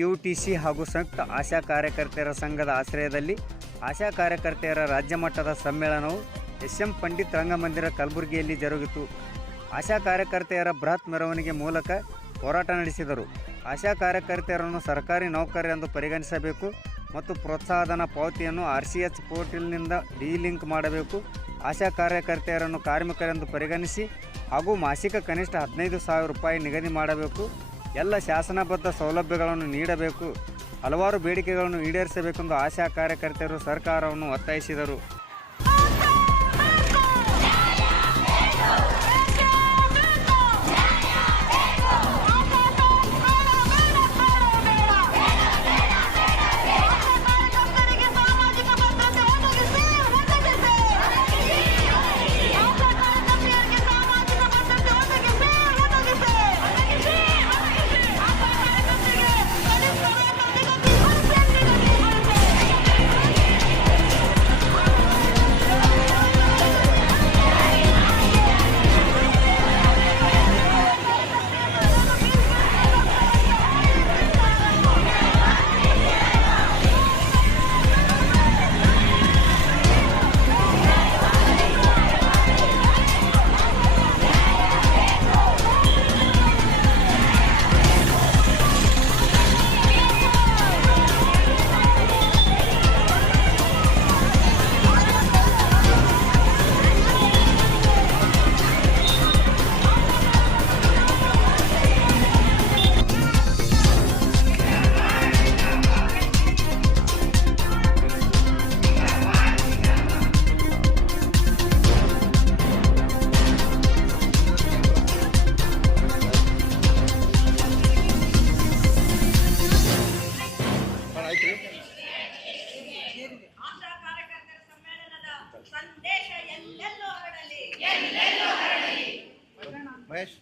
UTC ಹಾಗೂ ಸಂಯುಕ್ತ ಆಶಾ ಕಾರ್ಯಕರ್ತೆಯರ ಸಂಘದ ಆಶ್ರಯದಲ್ಲಿ ಆಶಾ ಕಾರ್ಯಕರ್ತೆಯರ ರಾಜ್ಯ ಮಟ್ಟದ ಸಮ್ಮೇಳನವು ಎಸ್.ಎಂ. ಪಂಡಿತ್ ರಂಗಮಂದಿರ ಕಲಬುರಗಿಯಲ್ಲಿ ಜರುಗಿತು. ಆಶಾ ಕಾರ್ಯಕರ್ತೆಯರ ಬೃಹತ್ ಮೆರವಣಿಗೆ ಮೂಲಕ ಹೋರಾಟ ನಡೆಸಿದರು. ಆಶಾ ಕಾರ್ಯಕರ್ತೆಯರನ್ನು ಸರ್ಕಾರಿ ನೌಕರರೆಂದು ಪರಿಗಣಿಸಬೇಕು ಮತ್ತು ಪ್ರೋತ್ಸಾಹಧನ ಪಾವತಿಯನ್ನು RCH ಪೋರ್ಟಲ್ನಿಂದ ಡಿಲಿಂಕ್ ಮಾಡಬೇಕು. ಆಶಾ ಕಾರ್ಯಕರ್ತೆಯರನ್ನು ಕಾರ್ಮಿಕರೆಂದು ಪರಿಗಣಿಸಿ ಹಾಗೂ ಮಾಸಿಕ ಕನಿಷ್ಠ 15,000 ರೂಪಾಯಿ ನಿಗದಿ ಮಾಡಬೇಕು. ಎಲ್ಲ ಶಾಸನಬದ್ಧ ಸೌಲಭ್ಯಗಳನ್ನು ನೀಡಬೇಕು. ಹಲವಾರು ಬೇಡಿಕೆಗಳನ್ನು ಈಡೇರಿಸಬೇಕೆಂದು ಆಶಾ ಕಾರ್ಯಕರ್ತೆಯರು ಸರ್ಕಾರವನ್ನು ಒತ್ತಾಯಿಸಿದರು. ಆಶಾ ಕಾರ್ಯಕರ್ತರ ಸಮ್ಮೇಳನದ ಸಂದೇಶ ಎಲ್ಲೆಲ್ಲೂ ಹರಡಲಿ. ಮಹೇಶ್